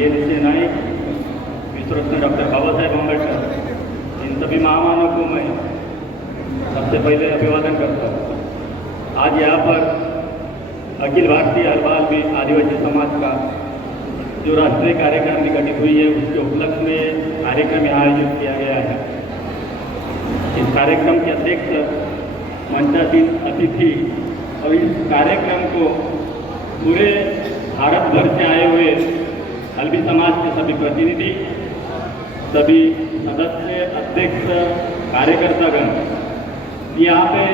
जे Naik, विश्वरत्न doctor Babasaheb Ambedkar, इन सभी महामानव को मैं सबसे पहले अभिवादन करता हूँ। आज यहाँ पर अखिल भारतीय हलवाल आदिवासी समाज का जो राष्ट्रीय कार्यक्रम गठित हुई है उसके उपलक्ष्य में कार्यक्रम यहाँ आयोजित किया गया है। इस कार्यक्रम के अध्यक्ष मंचासीन अतिथि और इस कार्यक्रम को पूरे भारत भर से आए हुए हल्बी समाज के सभी प्रतिनिधि, सभी सदस्य, अध्यक्ष, कार्यकर्तागण, यहाँ पे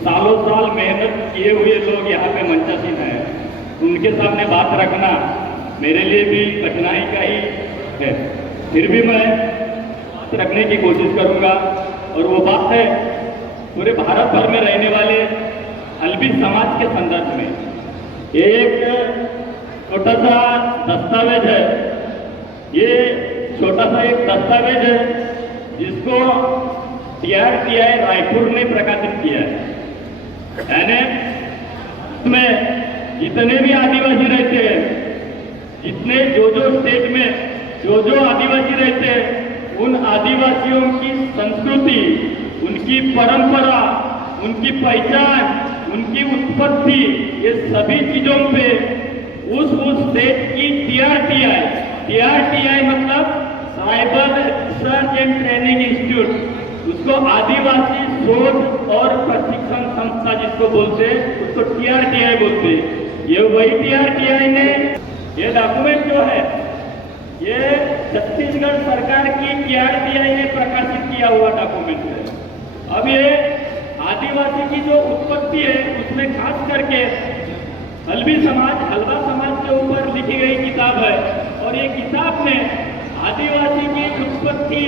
सालों साल मेहनत किए हुए लोग यहाँ पे मंचासीन हैं, उनके सामने बात रखना मेरे लिए भी कठिनाई का ही है। फिर भी मैं बात रखने की कोशिश करूँगा और वो बात है पूरे भारत भर में रहने वाले हल्बी समाज के संदर्भ में। ये एक छोटा सा दस्तावेज है, ये छोटा सा एक दस्तावेज है जिसको TRTI रायपुर ने प्रकाशित किया है। यानी में जितने भी आदिवासी रहते हैं, जितने जो स्टेट में जो आदिवासी रहते हैं, उन आदिवासियों की संस्कृति, उनकी परंपरा, उनकी पहचान, उनकी उत्पत्ति, ये सभी चीजों पे उस स्टेट की TRTI मतलब tribal research and training institute, उसको आदिवासी शोध और प्रशिक्षण संस्था जिसको बोलते हैं उसको TRTI बोलते हैं। ये वही TRTI ने ये डॉक्यूमेंट जो है ये छत्तीसगढ़ सरकार की TRTI ने प्रकाशित किया हुआ डॉक्यूमेंट है। अब ये आदिवासी की जो उत्पत्ति है उसमें खास करके हल्बी समाज, हलवा समाज के ऊपर लिखी गई किताब है और ये किताब में आदिवासी की उत्पत्ति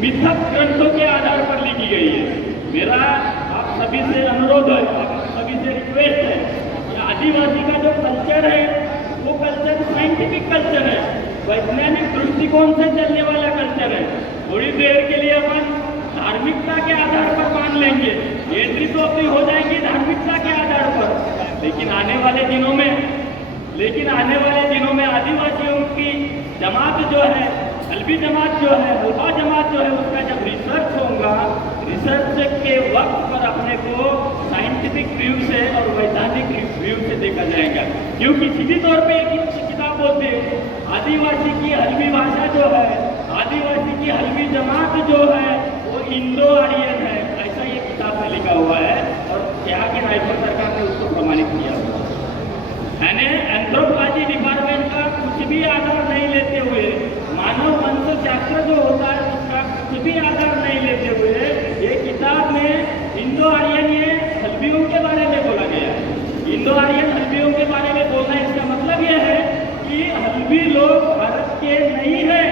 मिथक ग्रंथों के आधार पर लिखी गई है। मेरा आप सभी से अनुरोध है, आप सभी से रिक्वेस्ट है कि आदिवासी का जो कल्चर है वो कल्चर साइंटिफिक कल्चर है, वैज्ञानिक दृष्टिकोण से चलने वाला कल्चर है। थोड़ी देर के लिए अपन धार्मिकता के आधार पर मान लेंगे, एंट्री तो अपनी हो जाएगी धार्मिकता के आधार पर, लेकिन आने वाले दिनों में आदिवासियों की जमात जो है, हल्बी जमात जो है, हल्बा जमात जो है, उसका जब रिसर्च होगा, रिसर्च के वक्त पर अपने को साइंटिफिक व्यू से और वैज्ञानिक व्यू से देखा जाएगा। क्योंकि सीधी तौर पे एक किताब बोलते हैं आदिवासी की हल्बी भाषा जो है, आदिवासी की हल्बी जमात जो है वो इंडो आर्यन है, ऐसा ये किताब में लिखा हुआ है और यहाँ की रायपुर सरकार ने उसको प्रमाणित किया हुआ। यानी एंथ्रोपोलॉजी डिपार्टमेंट का कुछ भी आधार नहीं लेते हुए, मानव वंशशास्त्र जो होता है उसका कुछ भी आधार नहीं लेते हुए ये किताब में इंडो आर्यन ये हल्बियों के बारे में बोला गया है। इंडो आर्यन हल्बियों के बारे में बोलना इसका मतलब ये है कि हल्बी लोग भारत के नहीं है,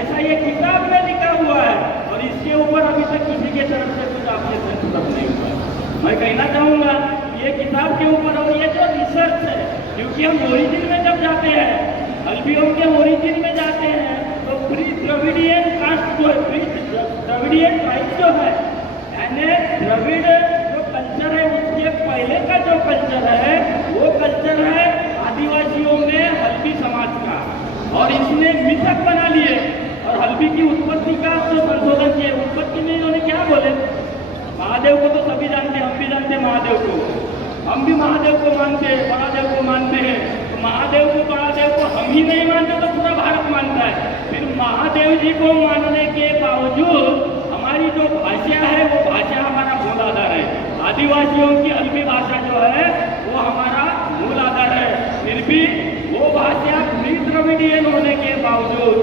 ऐसा ये किताब में लिखा हुआ है और इसके ऊपर अभी तक किसी के तरफ से कुछ आपने संशोधन नहीं हुआ। मैं कहना चाहूँगा ये किताब के ऊपर और ये जो रिसर्च है, क्योंकि हम ओरिजिन में जब जाते हैं, हल्बियों के ओरिजिन में जाते हैं तो प्री द्रविडियन कास्ट जो है, प्री द्रविडियन ट्राइब जो है, यानी द्रविड़ जो कल्चर है उसके पहले का जो कल्चर है वो कल्चर है आदिवासियों में हल्बी समाज का, और इसने मिथक बना लिए और हल्बी की उत्पत्ति का जो संशोधन किए। उत्पत्ति में इन्होंने क्या बोले, महादेव को तो सभी जानते हैं, हम भी जानते हैं महादेव को, हम भी महादेव को मानते हैं, महादेव को मानते हैं। तो महादेव को हम ही नहीं मानते तो पूरा भारत मानता है। फिर महादेव जी को मानने के बावजूद हमारी जो भाषा है वो भाषा हमारा मूल आधार है। आदिवासियों की हल्बी भाषा जो है वो हमारा मूल आधार है, फिर भी वो भाषा प्री द्रविडियन होने के बावजूद,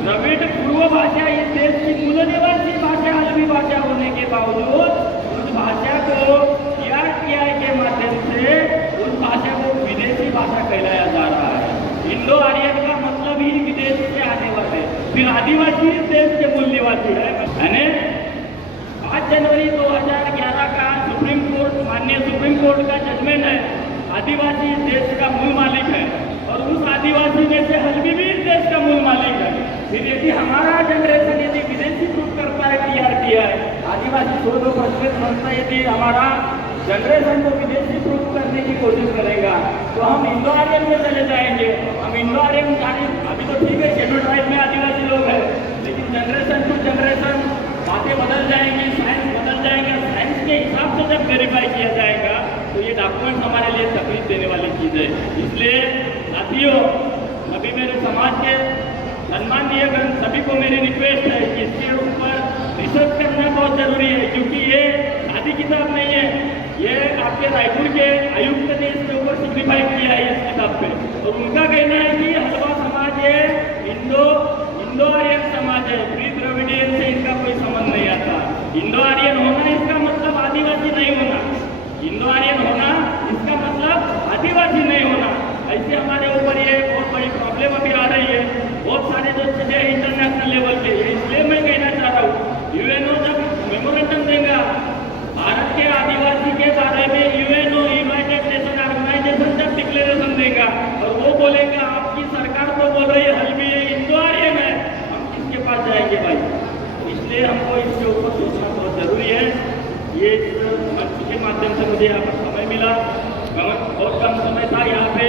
द्रविड़ पूर्व भाषा इस देश की मूल निवासी भाषा हल्बी भाषा होने के बावजूद उस भाषा को TRTI के माध्यम से उस भाषा को विदेशी भाषा कहलाया जा रहा है। इंडो आर्यन का मतलब ही विदेश से आने वाले, फिर आदिवासी इस देश के मूल निवासी है। यानी 5 जनवरी 2011 का माननीय सुप्रीम कोर्ट का जजमेंट है, आदिवासी इस देश का मूल मालिक है और उस आदिवासी में से हल्बी भी इस देश का मूल मालिक है। फिर यदि हमारा जनरेशन यदि विदेशी प्रूफ करता है TRTI आदिवासी शोध प्रशिक्षण संस्था, यदि हमारा जनरेशन को विदेशी प्रूफ करने की कोशिश करेगा तो हम इंडो आर्यन में चले जाएंगे। हम इंडो आर्यन अभी तो ठीक है, शेड्यूल ट्राइब में आदिवासी लोग हैं, लेकिन जनरेशन टू जनरेशन बातें बदल जाएंगी, साइंस बदल जाएगा। साइंस के हिसाब से जब वेरीफाई किया जाएगा तो ये डॉक्यूमेंट हमारे लिए तकलीफ देने वाली चीज़ है। इसलिए साथियों, अभी मेरे समाज के सम्माननीय गण सभी को मेरी रिक्वेस्ट है कि इसके ऊपर रिसर्च करना बहुत जरूरी है, क्योंकि ये शादी किताब नहीं है। ये आपके रायपुर के आयुक्त ने इसके ऊपर सिग्निफाई किया है इस किताब पे, और उनका कहना है कि हलवा समाज है इंडो आर्यन समाज है, प्री द्रविडियन से इनका कोई संबंध नहीं आता। इंडो आर्यन होना इसका मतलब आदिवासी नहीं होना, इंडो आर्यन होना इसका मतलब आदिवासी नहीं होना। ऐसे हमारे ऊपर ये बहुत बड़ी प्रॉब्लम अभी आ रही है, बहुत सारे जो चीजें इंटरनेशनल लेवल पे। इसलिए मैं कहना चाह रहा हूँ, यूएनओ जब मेमोरेंडम देगा भारत के आदिवासी के बारे में, यूएनओ यूनाइटेड नेशन ऑर्गेनाइजेशन जब डिक्लेरेशन देगा और वो बोलेगा आपकी सरकार तो बोल रही है हल्बी है, इंडो आर्यन है, हम किसके पास जाएंगे भाई? इसलिए हमको इसके ऊपर सोचना बहुत जरूरी है। ये मंच के माध्यम से मुझे यहाँ पर समय मिला, बहुत कम समय था यहाँ पे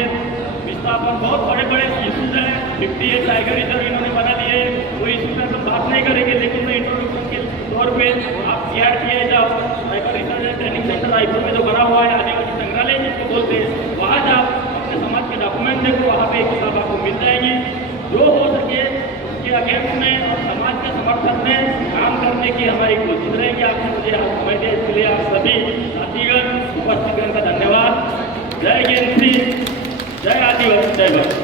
विस्थापन, बहुत बड़े बड़े इशूज हैं, 58 टाइगर रिजर्व इन्होंने बना लिए, वो इशू पर हम बात नहीं करेंगे, लेकिन मैं इंट्रोडक्शन के तौर पे आप सीआरटीए जाओ, tiger reserve and training centre Raipur में जो बना हुआ है, आदिवासी संग्रहालय जिसको बोलते हैं, वहाँ जाओ, अपने समाज के डॉक्यूमेंट देखो, वहाँ पे एक किताब आपको मिल जाएगी। जो हो सके उसके अगेंस्ट में और समाज के समर्थन में काम करने की हमारी कोशिश रहेगी। आपने मुझे आज समय दिया, इसके लिए आप सभी साथीगण उपस्थित का धन्यवाद। जय जयंती, जय आदिवासी, जय भारत।